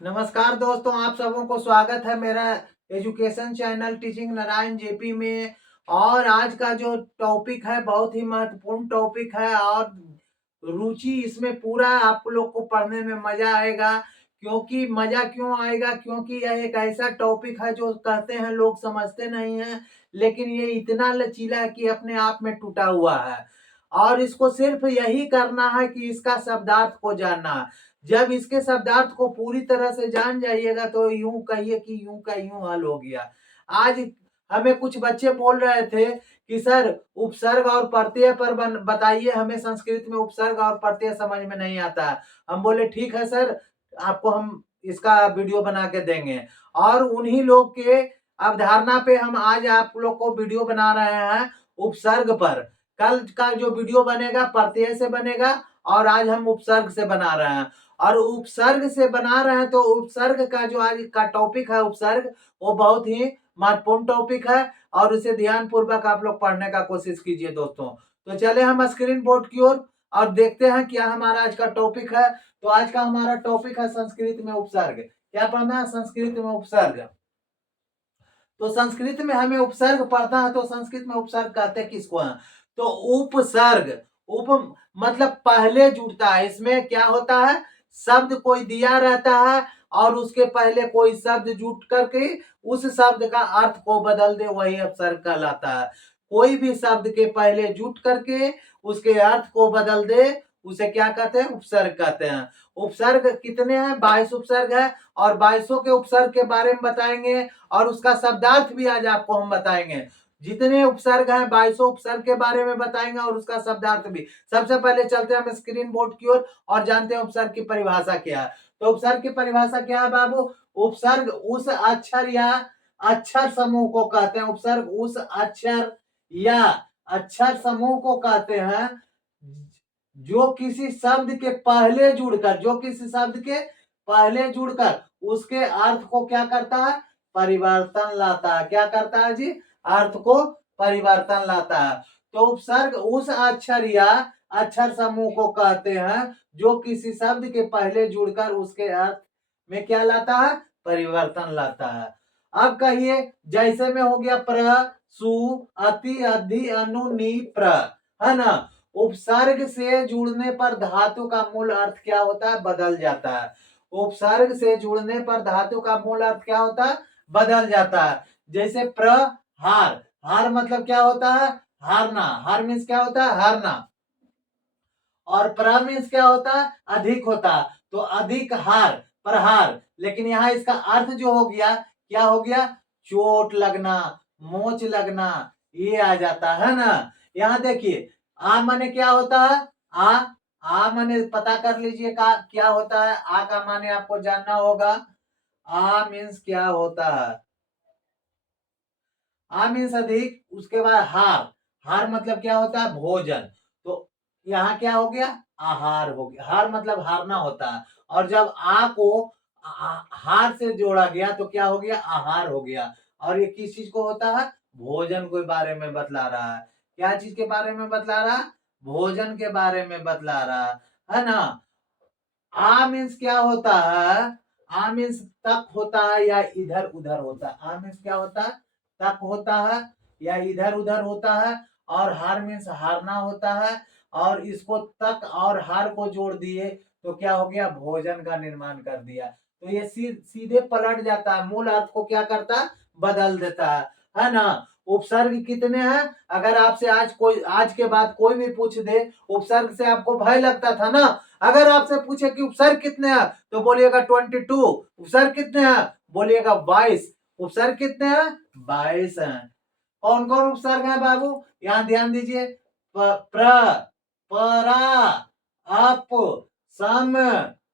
नमस्कार दोस्तों, आप सबों को स्वागत है मेरा education channel teaching Narayan JP में। और आज का जो टॉपिक है बहुत ही महत्वपूर्ण टॉपिक है और रुचि इसमें पूरा आप लोग को पढ़ने में मजा आएगा। क्योंकि मजा क्यों आएगा? क्योंकि यह एक ऐसा टॉपिक है जो कहते हैं लोग समझते नहीं हैं, लेकिन ये इतना लचीला है कि अपने आप में टूटा हुआ है। और इसको सिर्फ यही करना है कि इसका शब्दार्थ को जानना है। जब इसके शब्दार्थ को पूरी तरह से जान जाइएगा तो यूं कहिए कि यूं का यूं हल हो गया। आज हमें कुछ बच्चे बोल रहे थे कि सर उपसर्ग और प्रत्यय पर बताइए, हमें संस्कृत में उपसर्ग और प्रत्यय समझ में नहीं आता। हम बोले ठीक है सर, आपको हम इसका वीडियो बना के देंगे। और उन्हीं लोग के अवधारणा पे हम आज आप लोग को वीडियो बना रहे हैं उपसर्ग पर। कल का जो वीडियो बनेगा प्रत्यय से बनेगा और आज हम उपसर्ग से बना रहे हैं। और उपसर्ग से बना रहे हैं तो उपसर्ग का जो आज का टॉपिक है उपसर्ग, वो बहुत ही महत्वपूर्ण टॉपिक है और उसे ध्यान पूर्वक आप लोग पढ़ने का कोशिश कीजिए दोस्तों। तो चले हम स्क्रीन बोर्ड की ओर और देखते हैं क्या हमारा आज का टॉपिक है। तो आज का हमारा टॉपिक है संस्कृत में उपसर्ग। क्या पढ़ना है? संस्कृत में उपसर्ग। तो संस्कृत में हमें उपसर्ग पढ़ना है तो संस्कृत में उपसर्ग कहते हैं किसको है? तो उपसर्ग। उप मतलब पहले जुड़ता है। इसमें क्या होता है? शब्द कोई दिया रहता है और उसके पहले कोई शब्द जुट करके उस शब्द का अर्थ को बदल दे, वही उपसर्ग कहलाता है। कोई भी शब्द के पहले जुट करके उसके अर्थ को बदल दे, उसे क्या कहते हैं? उपसर्ग कहते हैं। उपसर्ग कितने हैं? 22 उपसर्ग है और 22 के उपसर्ग के बारे में बताएंगे और उसका शब्दार्थ भी आज आपको हम बताएंगे। जितने उपसर्ग हैं 22 उपसर्ग के बारे में बताएंगे और उसका शब्दार्थ भी। सबसे पहले चलते हैं हम स्क्रीन बोर्ड की ओर और जानते हैं उपसर्ग की परिभाषा क्या है। तो उपसर्ग की परिभाषा क्या है बाबू? उपसर्ग उस अक्षर या अक्षर समूह को कहते हैं। उपसर्ग उस अक्षर या अक्षर समूह को कहते हैं जो किसी शब्द के पहले जुड़कर, उसके अर्थ को क्या करता है? परिवर्तन लाता है। क्या करता है जी? अर्थ को परिवर्तन लाता है। तो उपसर्ग उस अक्षर या अक्षर समूह को कहते हैं जो किसी शब्द के पहले जुड़कर उसके अर्थ में क्या लाता है? परिवर्तन लाता है। अब कहिए, जैसे में हो गया प्र, सु, अति, अधि, अनु, नि, प्र, है ना। उपसर्ग से जुड़ने पर धातु का मूल अर्थ क्या होता है? बदल जाता है। उपसर्ग से जुड़ने पर धातु का मूल अर्थ क्या होता है? बदल जाता है। जैसे प्रहार, हार मतलब क्या होता है? हारना। हार मीन्स क्या होता है? हारना। और प्र मीन्स क्या होता है? अधिक होता है। तो अधिक हार, प्रहार। लेकिन यहाँ इसका अर्थ जो हो गया, क्या हो गया? चोट लगना, मोच लगना, ये आ जाता है ना। यहाँ देखिए, आ माने क्या होता है? आ माने पता कर लीजिए का क्या होता है। आ का माने आपको जानना होगा। आ मीन्स क्या होता है? आ मीन्स अधिक। उसके बाद हार, हार मतलब क्या होता है? भोजन। तो यहाँ क्या हो गया? आहार हो गया। हार मतलब हारना होता है। और जब आ को हार से जोड़ा गया तो क्या हो गया? आहार हो गया। और ये किस चीज को होता है? भोजन के बारे में बतला रहा है। क्या चीज के बारे में बतला रहा? भोजन के बारे में बतला रहा है ना। आ मीन्स क्या होता है? आ मीन्स तक होता है या इधर उधर होता है। आ मीन्स क्या होता है? तक होता है या इधर उधर होता है। और हार मीन्स हारना होता है। और इसको तक और हार को जोड़ दिए तो क्या हो गया? भोजन का निर्माण कर दिया। तो ये सीधे पलट जाता है, मूल अर्थ को क्या करता है? बदल देता है ना। उपसर्ग कितने हैं? अगर आपसे आज के बाद कोई भी पूछ दे, उपसर्ग से आपको भय लगता था ना। अगर आपसे पूछे कि उपसर्ग कितने हैं तो बोलिएगा 22। उपसर्ग कितने हैं? बोलिएगा 22। उपसर्ग कितने हैं? 22 हैं। कौन कौन उपसर्ग है बाबू? यहां ध्यान दीजिए। प्र, परा, अप, सम,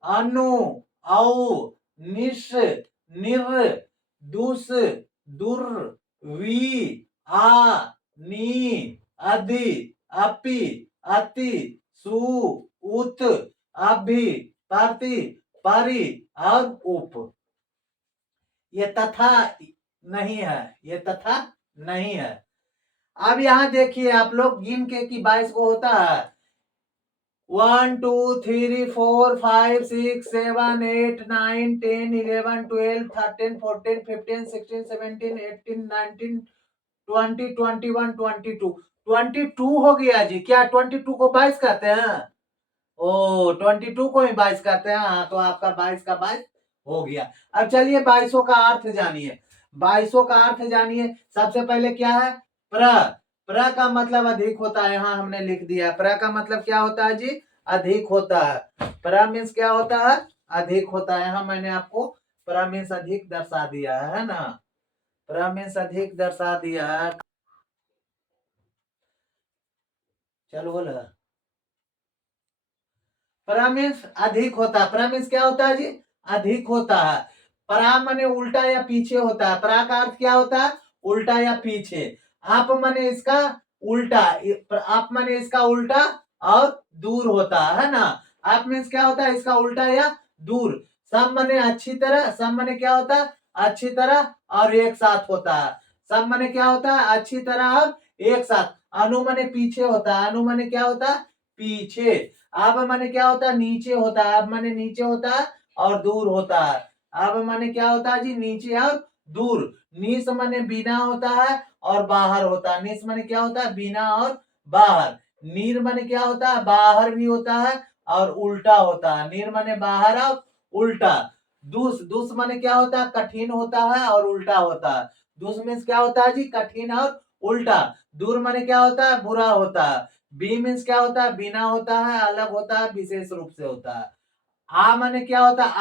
अनु, औ, निश, निर, दुस, दुर, वी, आ, नी, अधि, अपि, अति, सु, उत, अभि, प्रति, परि और उप। ये तथा नहीं है, ये तथा नहीं है। अब यहां देखिए आप लोग गिन के कि 22 को होता है। 1 2 3 4 5 6 7 8 9 10 11 12 13 14 15 16 17 18 19 20 21 22 22 हो गया जी। क्या 22 को 22 कहते हैं? ओ 22 को ही 22 कहते हैं। हाँ, तो आपका 22 का 22 हो गया। अब चलिए 22 का अर्थ जानिए। 22 का अर्थ जानिए। सबसे पहले क्या है? प्र। प्र का मतलब अधिक होता है। यहाँ हमने लिख दिया। प्र का मतलब क्या होता है जी? अधिक होता है। प्र मीन्स क्या होता है? अधिक होता है। यहाँ मैंने आपको प्र मीन्स अधिक दर्शा दिया है ना। प्र मीन्स अधिक दर्शा दिया है। चलो बोला। परा मीन्स अधिक होता है। परा मीन्स क्या होता है जी? अधिक होता है। परा माने उल्टा या पीछे होता है। परा का अर्थ क्या होता है? उल्टा या पीछे। आप माने इसका उल्टा। आप माने इसका उल्टा और दूर होता है ना। आप मीन्स क्या होता है? इसका उल्टा या दूर। सम माने अच्छी तरह। सम माने क्या होता है? अच्छी तरह और एक साथ होता है। सम माने क्या होता है? अच्छी तरह और एक साथ। अनु माने पीछे होता है। अनु माने क्या होता है? पीछे। अब माने क्या होता है? नीचे होता है। अब माने नीचे होता है और दूर होता है। अब माने क्या होता है जी? नीचे और दूर। निस माने बिना होता है और बाहर होता है। निस माने क्या होता है? बिना और बाहर। नीर माने क्या होता है? बाहर भी होता है और उल्टा होता है। नीर माने बाहर और उल्टा। दुस दुस माने क्या होता है? कठिन होता है और उल्टा होता है। दुस मीन्स क्या होता है जी? कठिन और उल्टा। दूर माने क्या होता है? बुरा होता है। बी मीन्स क्या होता है? बिना होता है, अलग होता है, विशेष रूप से होता है। आ माने क्या होता है?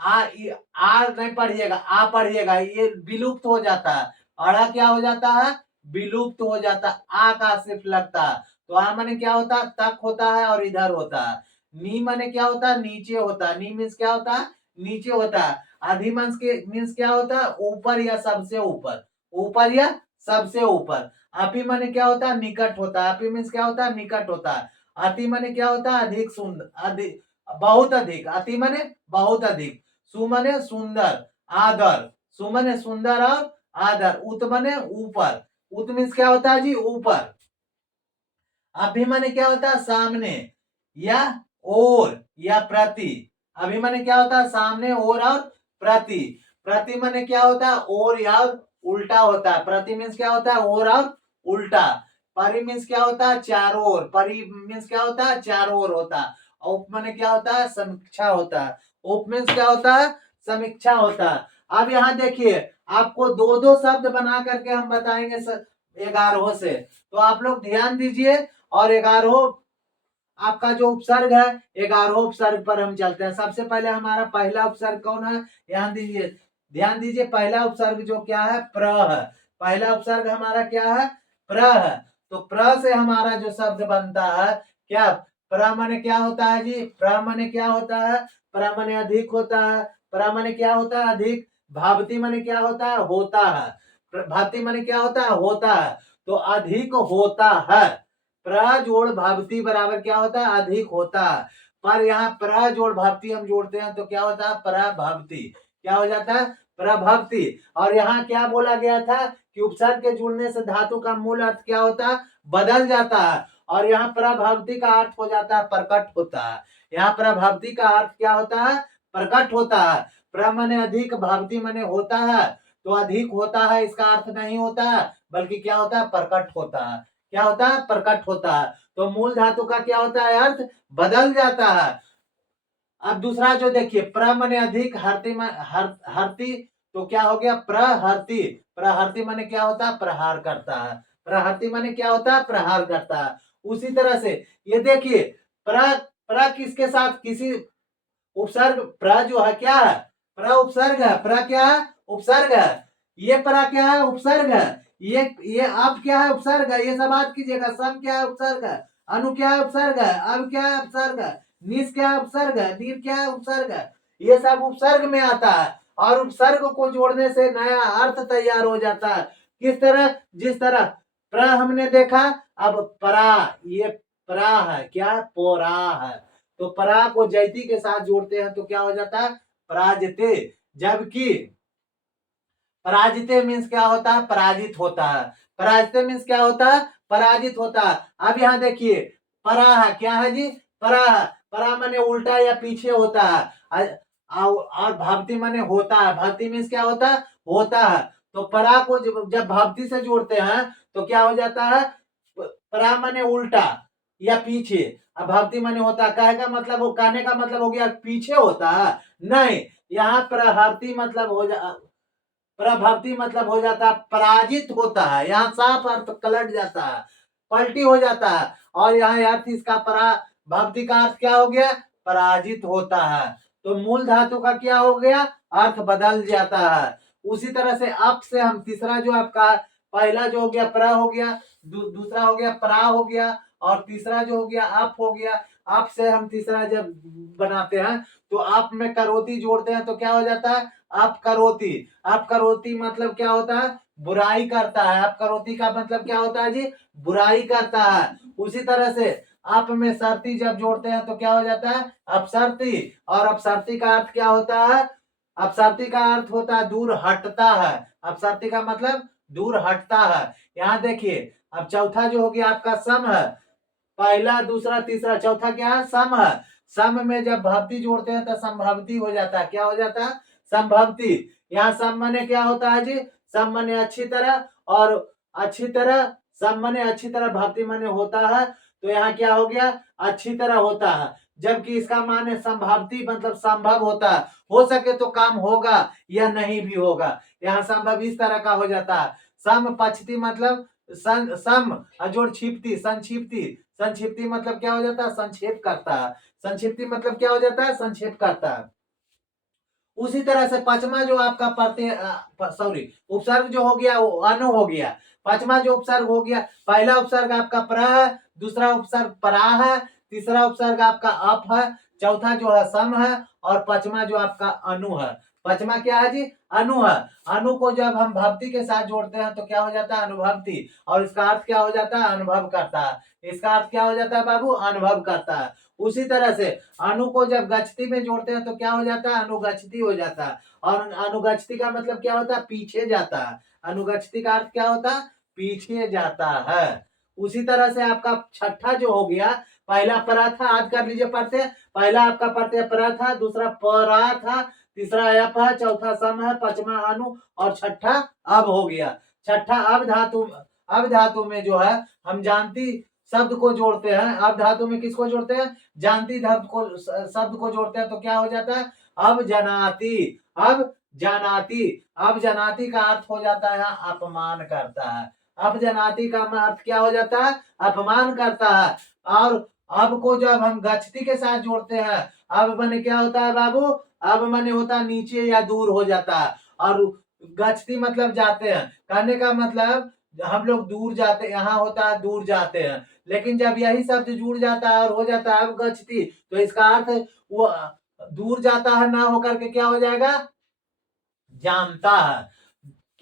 आ नहीं पढ़िएगा, आ पढ़िएगा, ये विलुप्त हो जाता है। अड़ा क्या हो जाता है? विलुप्त हो जाता है। आ का सिर्फ लगता है। तो आ माने क्या होता है? तक होता है और इधर होता है। नी माने क्या होता है? नीचे होता है। नी मीन्स क्या होता है? नीचे होता है। अधिमांश के मीन्स क्या होता है? ऊपर या सबसे ऊपर। ऊपर या सबसे ऊपर। अपी माने क्या होता है? निकट होता है। अपी मीन्स क्या होता है? निकट होता है। अति माने क्या होता है? अधिक सुंदर, अधिक, बहुत अधिक। अति माने बहुत अधिक। सु माने सुंदर, आदर। सु माने सुंदर और आदर। उत माने ऊपर। उत मीन्स क्या होता है जी? ऊपर। अभिमाने क्या होता है? सामने या और या प्रति। अभिमाने क्या होता है? सामने और प्रति। प्रति माने क्या होता है? और या उल्टा होता है। प्रति मीन्स क्या होता है? और उल्टा। परि मीन्स क्या होता है? चारों ओर। परि मीन्स क्या होता है? चारों ओर होता है। उप माने क्या होता है? समीक्षा होता है। उप मीन्स क्या होता है? समीक्षा होता है। अब यहाँ देखिए, आपको दो दो शब्द बना करके हम बताएंगे 11 से। तो आप लोग ध्यान दीजिए। और 11 आपका जो उपसर्ग है, 11 उपसर्ग पर हम चलते हैं। सबसे पहले हमारा पहला उपसर्ग कौन है? ध्यान दीजिए, ध्यान दीजिए। पहला उपसर्ग जो क्या है? प्र है। पहला उपसर्ग हमारा क्या है? प्र है। तो प्र से हमारा जो शब्द बनता है, क्या? प्र माने क्या होता है जी? प्र माने क्या होता है? प्र माने अधिक होता है। प्र माने क्या होता है? अधिक। भावती माने क्या होता है? होता है। भावती माने क्या होता है? होता है। तो अधिक होता है। प्र जोड़ भावती बराबर क्या होता है? अधिक होता है। पर यहाँ प्र जोड़ भावती हम जोड़ते हैं तो क्या होता है? प्रभावती। क्या हो जाता है? प्रभावती। और यहाँ क्या बोला गया था कि उपसर्ग के जुड़ने से धातु का मूल अर्थ क्या होता है? बदल जाता है। और यहाँ प्रभावती का अर्थ हो जाता है प्रकट होता है। यहाँ प्रभावती का अर्थ क्या होता है? प्रकट होता है। प्र माने अधिक, भावती माने होता है। तो अधिक होता है इसका अर्थ नहीं होता है, बल्कि क्या होता है? प्रकट होता है। क्या होता है? प्रकट होता है। तो मूल धातु का क्या होता है? अर्थ बदल जाता है। अब दूसरा जो देखिए, प्र माने अधिक, हरती। तो क्या हो गया? प्रहरती। प्रहरती माने क्या होता है? प्रहार करता है। प्रहरती माने क्या होता है? प्रहार करता है। उसी तरह से ये देखिए, प्र प्र किसके साथ? किसी उपसर्ग। प्र जो है क्या है? प्र उपसर्ग है। प्र क्या है? उपसर्ग है। ये प्र क्या है? उपसर्ग है। ये अब क्या है? उपसर्ग है। ये सब बात कीजिएगा। सम क्या है? उपसर्ग है। अनु क्या है? उपसर्ग है। अब क्या है? उपसर्ग है। निस क्या है? उपसर्ग है। दीर्घ क्या है? उपसर्ग है। ये सब उपसर्ग में आता है। और उपसर्ग को जोड़ने से नया अर्थ तैयार हो जाता है। किस तरह? जिस तरह प्र हमने देखा, अब परा, ये परा है। क्या? पोरा है। तो परा को जैती के साथ जोड़ते हैं तो क्या हो जाता है? पराजिते। जबकि पराजिते मीन्स क्या होता है? पराजित होता है। पराजिते मीन्स क्या होता है? पराजित होता है। अब यहाँ देखिए, परा है। क्या है जी? परा परा माने उल्टा या पीछे होता है। और भक्ति माने होता है। भक्ति मीन्स क्या होता है? होता है। तो परा को जब भक्ति से जोड़ते हैं तो क्या हो जाता है? परा माने उल्टा या पीछे। अब भक्ति माने होता है। कहे का मतलब कहने का मतलब हो गया पीछे होता है, नहीं। यहाँ प्रहर्ति मतलब हो जा प्रभक्ति मतलब हो जाता है पराजित होता है। यहाँ साफ अर्थ पलट जाता है, पलटी हो जाता है। और यहाँ अर्थ इसका भक्ति का अर्थ क्या हो गया? पराजित होता है। तो मूल धातु का क्या हो गया? अर्थ बदल जाता है। उसी तरह से अप से हम तीसरा जो आपका पहला जो हो गया प्र हो गया, दूसरा हो गया परा हो गया, और तीसरा जो हो गया अप हो गया। अप से हम तीसरा जब बनाते हैं तो अप में करोती जोड़ते हैं तो क्या हो जाता है? अप करोती। अप करोती मतलब क्या होता है? बुराई करता है। अप करोती का मतलब क्या होता है जी? बुराई करता है। उसी तरह से अप में सरती जब जोड़ते हैं तो क्या हो जाता है? अपसरती। और अपसरती का अर्थ क्या होता है? अपसरती का अर्थ होता है दूर हटता है। अपसरती का मतलब दूर हटता है। यहाँ देखिए, अब चौथा जो हो गया आपका सम है। पहला, दूसरा, तीसरा, चौथा क्या है? सम है। सम में जब भक्ति जोड़ते हैं तो संभवती हो जाता है। क्या हो जाता है? संभवती। यहाँ सम माने क्या होता है जी? सम माने अच्छी तरह, और अच्छी तरह, सम माने अच्छी तरह, भक्ति माने होता है। तो यहाँ क्या हो गया? अच्छी तरह होता है। जबकि इसका माने संभवती मतलब संभव होता है। हो सके तो काम होगा या नहीं भी होगा। यहाँ संभव इस तरह का हो जाता है। सम पक्षती मतलब सम अजोड़ क्षिप्ति, संक्षिप्ति। संक्षिप्ति मतलब क्या हो जाता है? संक्षेप करता है। संक्षिप्ति मतलब क्या हो जाता है? संक्षेप करता है। उसी तरह से पांचवा जो आपका उपसर्ग जो हो गया वो अनु हो गया। पांचवा जो उपसर्ग हो गया, पहला उपसर्ग आपका प्र है, दूसरा उपसर्ग परा है, तीसरा उपसर्ग आपका अप है, चौथा जो है सम है, और पांचवा जो आपका अनु है। पांचवा क्या है जी? अनु है। अनु को जब हम भक्ति के साथ जोड़ते हैं तो क्या हो जाता है? अनुभक्ति। और इसका अर्थ क्या हो जाता है? अनुभव करता है। इसका अर्थ क्या हो जाता है बाबू? अनुभव करता है। उसी तरह से अनु को जब गच्छति में जोड़ते हैं तो क्या हो जाता है? अनुगच्छति हो जाता है। और अनुगच्छति का मतलब क्या होता है? पीछे जाता है। अनुगच्छति का अर्थ क्या होता है? पीछे जाता है। उसी तरह से आपका छठा जो हो गया, पहला परा था, आज कर लीजिए पढ़ते। पहला आपका पढ़ते परा था, दूसरा परा था, तीसरा अप है, चौथा सम है, पांचवा अनु, और छठा अब हो गया। छठा अब धातु में जो है हम जानती शब्द को जोड़ते हैं। अब धातु में किसको जोड़ते हैं? जानती शब्द को जोड़ते हैं तो क्या हो जाता है? अब जनाती। अब जनाती। अब जनाती का अर्थ हो जाता है अपमान करता है। अब जनाती का अर्थ क्या हो जाता है? अपमान करता है। और अब को जब हम गच्छती के साथ जोड़ते हैं, अब माने क्या होता है बाबू? अब माने होता है नीचे या दूर हो जाता है। और गच्छती मतलब जाते हैं। कहने का मतलब हम लोग दूर जाते, यहाँ होता है दूर जाते हैं। लेकिन जब यही शब्द जुड़ जाता है और हो जाता है अब गच्छती, तो इसका अर्थ वो दूर जाता है ना होकर के क्या हो जाएगा? जानता है।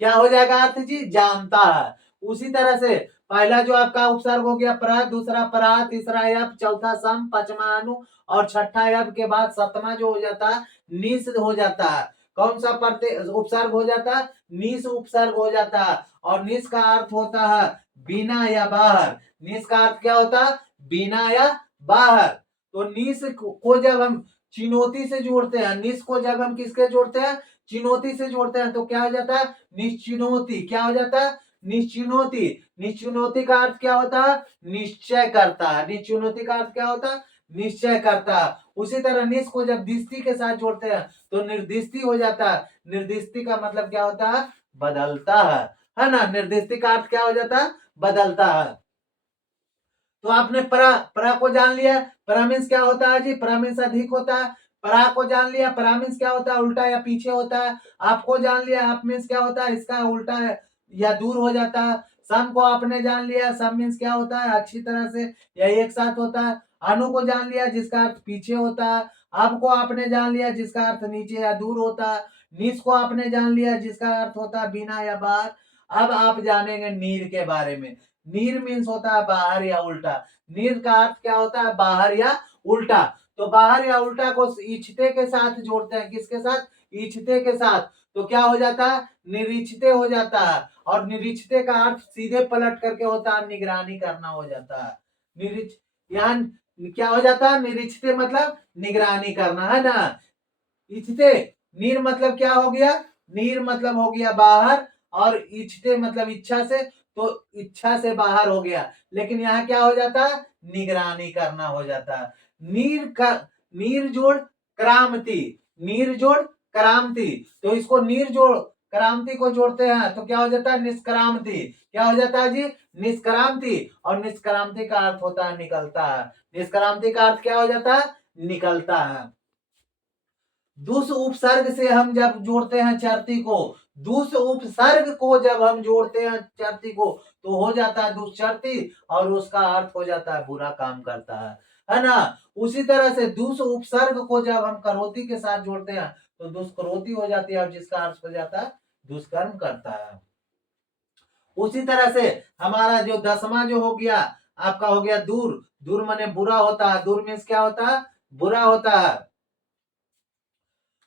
क्या हो जाएगा अर्थ जी? जानता है। उसी तरह से पहला जो आपका उपसर्ग हो गया प्र, दूसरा परा, तीसरा यप, चौथा सम, पांचवा अनु, और छठा यप के बाद सतमा जो हो जाता है निस हो जाता है। कौन सा उपसर्ग हो जाता है? निस उपसर्ग हो जाता है। और निस का अर्थ होता है बिना या बाहर। निस का अर्थ क्या होता है? बिना या बाहर। तो निस को जब हम चिनौती से जोड़ते हैं, निस को जब हम किसके जोड़ते हैं? चिनौती से जोड़ते हैं तो क्या हो जाता है? निश्चिनोती। क्या हो जाता है? निश्चिनोती। निश्चिनोती का अर्थ क्या होता है? निश्चय करता है। निश्चिनोती का अर्थ क्या होता है? निश्चय करता है। उसी तरह निस को जब दिस्ती के साथ जोड़ते हैं तो निर्दिष्टि हो जाता है। निर्दिष्टि का मतलब क्या होता है? बदलता है ना? निर्दिष्टि का अर्थ क्या हो जाता है? बदलता है। तो आपने परा परा को जान लिया। परा मीन्स क्या होता है जी? परा मीन्स अधिक होता है। परा को जान लिया। परा मीन्स क्या होता है? उल्टा या पीछे होता है। आपको जान लिया। आप मीन्स क्या होता है? इसका उल्टा है या दूर हो जाता है। सम को आपने जान लिया। सम मीन्स क्या होता है? अच्छी तरह से या एक साथ होता है। अनु को जान लिया जिसका अर्थ पीछे होता है। अब को आपने जान लिया जिसका अर्थ नीचे या दूर होता है। निस को आपने जान लिया जिसका अर्थ होता है बिना या बाहर। अब आप जानेंगे नीर के बारे में। नीर मीन्स होता है बाहर या उल्टा। नीर का अर्थ क्या होता है? बाहर या उल्टा। तो बाहर या उल्टा को इच्छते के साथ जोड़ते हैं। किसके साथ? इच्छते के साथ। तो क्या हो जाता है? निरीक्षते हो जाता है। और निरीक्षते का अर्थ सीधे पलट करके होता है निगरानी करना हो जाता है। निरीक्ष यहाँ क्या हो जाता है? निरीक्षते मतलब निगरानी करना, है ना। इच्छते, नीर मतलब क्या हो गया? नीर मतलब हो गया बाहर, और इच्छते मतलब इच्छा से, तो इच्छा से बाहर हो गया। लेकिन यहाँ क्या हो जाता है? निगरानी करना हो जाता है। नीर का नीर जोड़ क्रांति, नीर जोड़ क्रांति, तो इसको नीर जोड़ क्रांति को जोड़ते हैं तो क्या हो जाता है? निष्क्रांति। क्या हो जाता है जी? निष्क्रांति। और निष्क्रांति का अर्थ होता है निकलता है। निष्क्रांति का अर्थ क्या हो जाता है? निकलता है। दुस उपसर्ग से हम जब जोड़ते हैं चरती को, दुस उपसर्ग को जब हम जोड़ते हैं चरती को, तो हो जाता है दुष्चरती, और उसका अर्थ हो जाता है बुरा काम करता है ना। उसी तरह से दुस उपसर्ग को जब हम करोती के साथ जोड़ते हैं तो दुष्करोती हो जाती है, और जिसका अर्थ हो जाता है दुष्कर्म करता है। उसी तरह से हमारा जो 10वां जो हो गया, आपका हो गया दूर। दूर माने बुरा होता है। दूर मीन्स क्या होता है? बुरा होता है।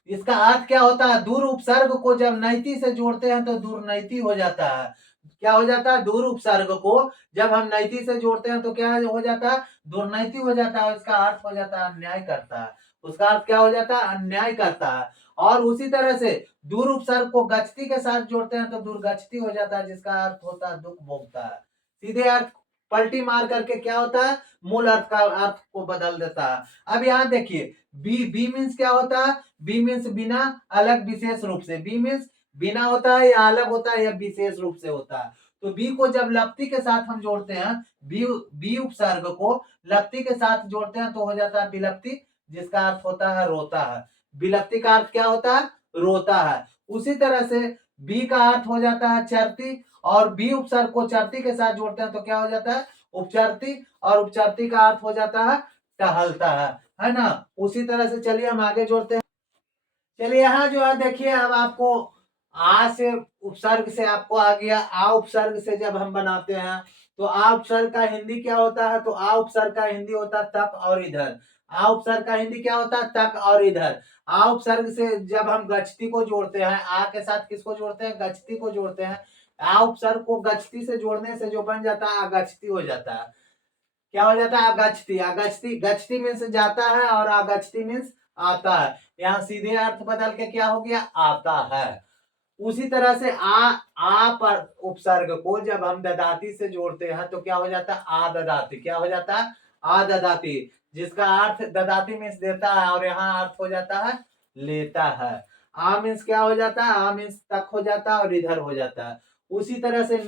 इसका अर्थ क्या होता है? दूर उपसर्ग को जब नैति से जोड़ते हैं तो दुर्नैति हो जाता है। क्या हो जाता है? दूर उपसर्ग को जब हम नैति से जोड़ते हैं तो क्या हो जाता है? दुर्नैति हो जाता है। इसका अर्थ हो जाता है अन्याय करता है। उसका अर्थ क्या हो जाता है? अन्याय करता है। और उसी तरह से दूर उपसर्ग को गच्छति के साथ जोड़ते हैं तो दुर्गच्छति हो जाता है, जिसका अर्थ होता है दुख भोगता है। सीधे अर्थ पलटी मार करके क्या होता है? मूल अर्थ का अर्थ को बदल देता है। अब यहाँ देखिए, बी मीन्स क्या होता है? बी मीन्स बिना, अलग, विशेष रूप से। बी मीन्स बिना होता है, या अलग होता है, या विशेष रूप से होता है। तो बी को जब लप्ति के साथ हम जोड़ते हैं, बी उपसर्ग को लप्ति के साथ जोड़ते हैं तो हो जाता है विलप्ति, जिसका अर्थ होता है रोता है। विलप्ति का अर्थ क्या होता है? रोता है। उसी तरह से बी का अर्थ हो जाता है चरती, और बी उपसर्ग को चरती के साथ जोड़ते हैं तो क्या हो जाता है? उपचरती, और उपचरती का अर्थ हो जाता है टहलता है ना। उसी तरह से चलिए हम आगे जोड़ते हैं। चलिए यहाँ जो है देखिए, अब आपको आ से उपसर्ग से आपको आ गया। आ उपसर्ग से जब हम बनाते हैं तो आ उपसर्ग का हिंदी क्या होता है? तो आ उपसर्ग का हिंदी होता है तक और इधर। आ उपसर्ग का हिंदी क्या होता है? तक और इधर। आ उपसर्ग से जब हम गच्छती को जोड़ते हैं, आ के साथ किसको जोड़ते हैं? गच्छती को जोड़ते हैं। आ उपसर्ग को गच्छती से जोड़ने से जो बन जाता है आगच्छती हो जाता है। क्या हो जाता है? अगच्छती। अगच्छती, गच्छती मीन्स जाता है, और अगच्छती मीन्स आता है। यहाँ सीधे अर्थ बदल के क्या हो गया? आता है। उसी तरह से आ पर उपसर्ग को जब हम ददाती से जोड़ते हैं तो क्या हो जाता है? आ ददाती। क्या हो जाता है? आ ददाती, जिसका अर्थ ददाती मीन्स देता है, और यहाँ अर्थ हो जाता है लेता है। आ मीन्स क्या हो जाता है? आ मीन्स तक हो जाता है, और इधर हो जाता है। उसी तरह से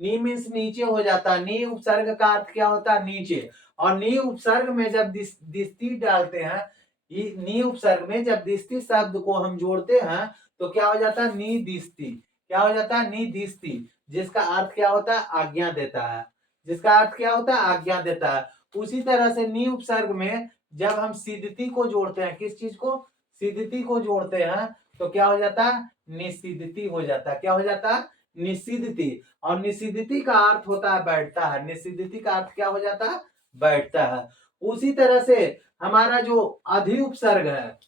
नी मीन्स नीचे हो जाता है। नी उपसर्ग का अर्थ क्या होता है? नीचे। और नी उपसर्ग में जब दिस्ती डालते हैं, नी उपसर्ग में जब दिस्ती शब्द को हम जोड़ते हैं तो क्या हो जाता है? नी दिस्ती। क्या हो जाता है? नी दिस्ती, जिसका अर्थ क्या होता है? आज्ञा देता है। जिसका अर्थ क्या होता है? आज्ञा देता है। उसी तरह से नी उपसर्ग में जब हम सिद्धति को जोड़ते हैं, किस चीज को? सिद्धति को जोड़ते हैं तो क्या हो जाता है? निसिद्धति हो जाता है। क्या हो जाता है? निसिद्धति। और निसिद्धति का अर्थ होता है बैठता है। निसिद्धति का अर्थ क्या हो जाता है? बैठता है। उसी तरह से हमारा जो अधि उपसर्ग है,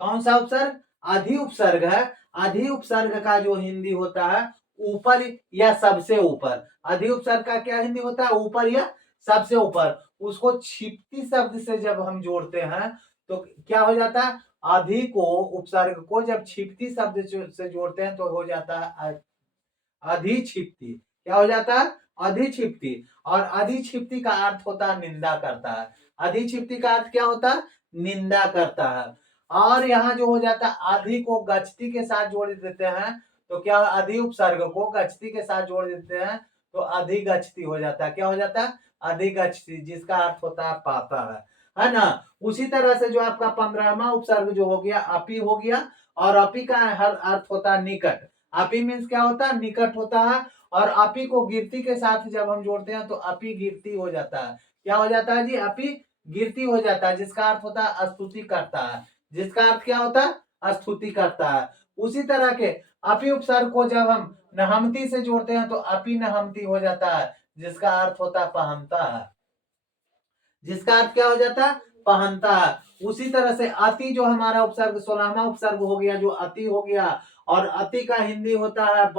कौन सा उपसर्ग? अधि उपसर्ग है। अधि उपसर्ग का जो हिंदी होता है ऊपर या सबसे ऊपर। अधि उपसर्ग का क्या हिंदी होता है? ऊपर या सबसे ऊपर। उसको छिपती शब्द से जब हम जोड़ते हैं तो क्या हो जाता है? अधि को, उपसर्ग को जब छिपती शब्द से जोड़ते हैं तो हो जाता है अधिक्षिप्ति। क्या हो जाता है? अधिक्षिप्ति। और अधिक्षिप्ति का अर्थ होता है निंदा करता है। अधिक्षिप्ति का अर्थ क्या होता है? निंदा करता है। और यहाँ जो हो जाता है, अधि को गच्छती के साथ जोड़ देते हैं तो क्या? अधि उपसर्ग को गच्छती के साथ जोड़ देते हैं तो अधिगच्छति हो जाता है। क्या हो जाता है? अधिगच्छति, जिसका अर्थ होता है पाता है ना। उसी तरह से जो आपका 15वां उपसर्ग जो हो गया, अपि हो गया। और अपि का हर अर्थ होता है निकट। अपी मीन्स क्या होता है? निकट होता है। और अपी को गिरती के साथ जब हम जोड़ते हैं तो अपी गिरती हो जाता है। क्या हो जाता है जी? अपी गिरती हो जाता है, जिसका अर्थ होता है स्तुति करता है। जिसका अर्थ क्या होता है? स्तुति करता है। उसी तरह के अपी उपसर्ग को जब हम नहमती से जोड़ते हैं तो अपी नहमती हो जाता है, जिसका अर्थ होता है पहनता है। जिसका अर्थ क्या हो जाता है? पहनता है। उसी तरह से अति जो हमारा उपसर्ग 16वां उपसर्ग हो गया, जो अति हो गया। और अति का हिंदी होता है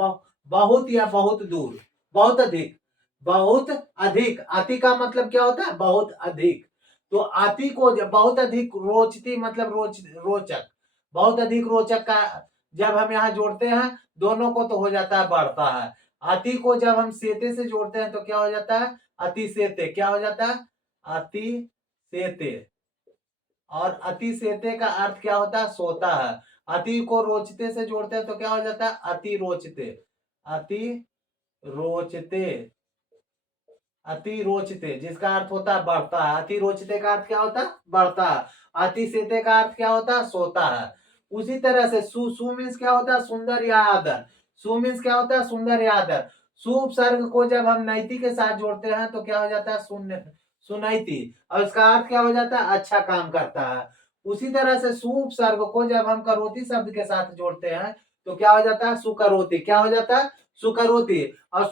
बहुत या बहुत दूर, बहुत अधिक। बहुत अधिक। अति का मतलब क्या होता है? बहुत अधिक। तो अति को जब बहुत अधिक रोचती मतलब रोचक, बहुत अधिक रोचक का जब हम यहाँ जोड़ते हैं दोनों को तो हो जाता है बढ़ता है। अति को जब हम सेते से जोड़ते हैं तो क्या हो जाता है? अति सेते। क्या हो जाता है? अति सेते। और अति सेते का अर्थ क्या होता है? सोता है। अति को रोचते से जोड़ते हैं तो क्या हो जाता है? अति रोचते। अति रोचते। अति रोचते जिसका अर्थ होता है बढ़ता है। अति रोचते का अर्थ क्या होता है? बढ़ता है। अति सेते का अर्थ क्या होता है? सोता है। उसी तरह से सु मीन्स क्या होता है? सुंदर या आदर। सु मीन्स क्या होता है? सुंदर या आदर। सु उपसर्ग को जब हम नैति के साथ जोड़ते हैं तो क्या हो जाता है? सुनैति। और इसका अर्थ क्या हो जाता है? अच्छा काम करता है। उसी तरह से सु उपसर्ग को जब हम करोति शब्द के साथ जोड़ते हैं तो क्या हो जाता है? सुकरोति। क्या हो जाता है? सुकरोति। और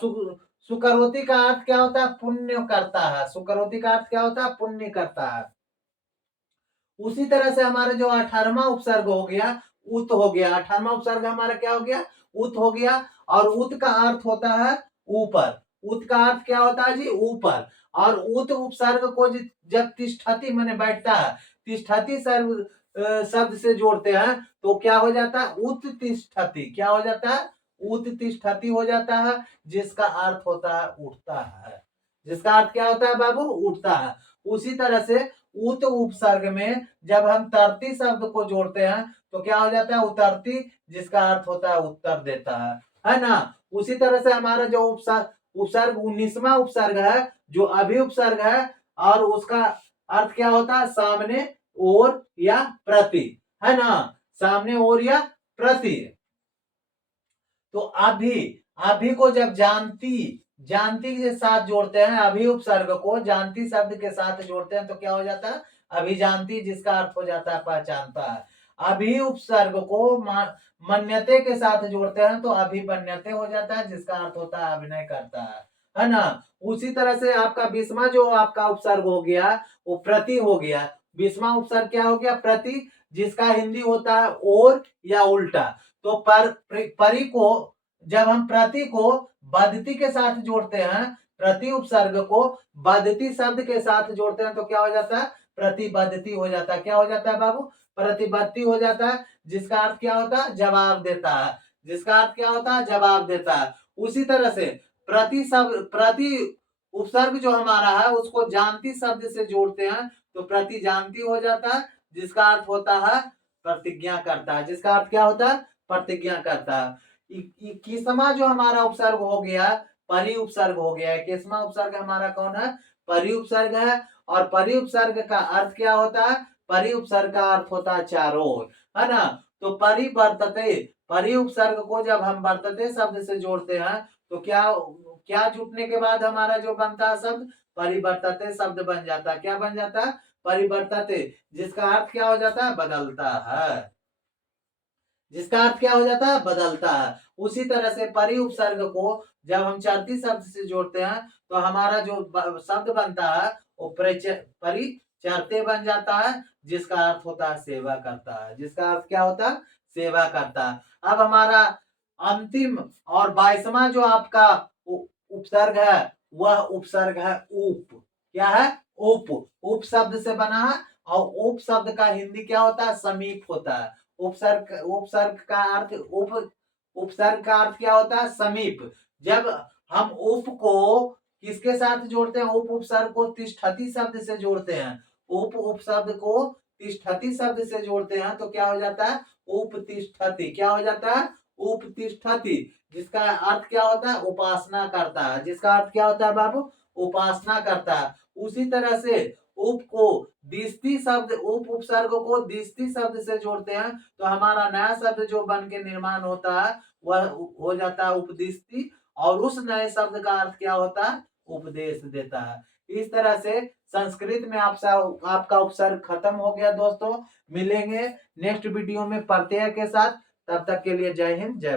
सुकरोति का अर्थ क्या होता है? पुण्य करता है। सुकरोति का अर्थ क्या होता है? पुण्य करता है। उसी तरह से हमारा जो 18वां उपसर्ग हो गया उत हो गया। 18वां उपसर्ग हमारा क्या हो गया? उत हो गया। और उत का अर्थ होता है ऊपर। उत का अर्थ क्या होता है जी? ऊपर। और उत उपसर्ग को जब तिष्ठति माने बैठता है, तिष्ठति शब्द से जोड़ते हैं तो क्या हो जाता है? उत तिष्ठति। क्या हो जाता है? उत तिष्ठति हो जाता है जिसका अर्थ होता है उठता है। जिसका अर्थ क्या होता है बाबू? उठता है। उसी तरह से उत उपसर्ग में जब हम तरती शब्द को जोड़ते हैं तो क्या हो जाता है? उतरती जिसका अर्थ होता है उत्तर देता है ना। उसी तरह से हमारा जो उपसर्ग 19वां उपसर्ग है जो अभी उपसर्ग है और उसका अर्थ क्या होता है? सामने और या प्रति, है ना। सामने और या प्रति। तो अभी को जब जानती के साथ जोड़ते हैं, अभी उपसर्ग को जानती शब्द के साथ जोड़ते हैं तो क्या हो जाता है? अभिजानती जिसका अर्थ हो जाता है पहचानता है। अभी उपसर्ग को मन्यते के साथ जोड़ते हैं तो अभिमन्यते हो जाता है जिसका अर्थ होता है अभिनय करता है ना। उसी तरह से आपका 20वां जो आपका उपसर्ग हो गया वो प्रति हो गया। 20वां उपसर्ग क्या हो गया? प्रति, जिसका हिंदी होता है और या उल्टा। तो परी को जब हम प्रति को बदती के साथ जोड़ते हैं, प्रति उपसर्ग को बदती शब्द के साथ जोड़ते हैं तो क्या हो जाता है? प्रतिबद्धती हो जाता है। क्या हो जाता है बाबू? प्रतिबद्धती हो जाता है जिसका अर्थ क्या होता है? जवाब देता है। जिसका अर्थ क्या होता है? जवाब देता है। उसी तरह से प्रति उपसर्ग जो हमारा है उसको जानती शब्द से जोड़ते हैं तो प्रति जानती हो जाता है जिसका अर्थ होता है प्रतिज्ञा करता है। जिसका अर्थ क्या होता है? प्रतिज्ञा करता है। 21वां जो हमारा उपसर्ग हो गया परि उपसर्ग हो गया। 21वां उपसर्ग हमारा कौन है? परि उपसर्ग है। और परि उपसर्ग का अर्थ क्या होता है? परि उपसर्ग का अर्थ होता है चारों ओर, है ना। तो परिवर्तते, परि उपसर्ग को जब हम वर्तते शब्द से जोड़ते हैं तो क्या क्या जुटने के बाद हमारा जो बनता है शब्द? परिवर्तते शब्द बन जाता है। क्या बन जाता है? परिवर्तते, जिसका अर्थ क्या हो जाता है? बदलता है। जिसका अर्थ क्या हो जाता है? बदलता है। उसी तरह से परि उपसर्ग को जब हम चरती शब्द से जोड़ते हैं तो हमारा जो शब्द बनता है वो परिचरते बन जाता है जिसका अर्थ होता है सेवा करता है। जिसका अर्थ क्या होता है? सेवा करता है। अब हमारा अंतिम और 22वां जो आपका उपसर्ग है वह उपसर्ग है उप। क्या है? उप। उप शब्द से बना है और उप शब्द का हिंदी क्या होता है? समीप होता है। उपसर्ग का अर्थ उपसर्ग का अर्थ क्या होता है? समीप। जब हम उप को किसके साथ जोड़ते हैं? उप उपसर्ग को तिष्ठति शब्द से जोड़ते हैं। उप उपशब्द को तिष्ठति शब्द से जोड़ते हैं तो क्या हो जाता है? उपतिष्ठति। क्या हो जाता है? उपतिष्ठति, जिसका अर्थ क्या होता है? उपासना करता है। जिसका अर्थ क्या होता है बाबू? उपासना करता है। उसी तरह से उप को दिस्ती शब्द, उप उपसर्ग को दिस्ती शब्द से जोड़ते हैं तो हमारा नया शब्द जो बन के निर्माण होता है वह हो जाता है उपदिस्ती। और उस नए शब्द का अर्थ क्या होता है? उपदेश देता है। इस तरह से संस्कृत में आपका उपसर्ग खत्म हो गया दोस्तों। मिलेंगे नेक्स्ट वीडियो में प्रत्यय के साथ। तब तक के लिए जय हिंद, जय भारत।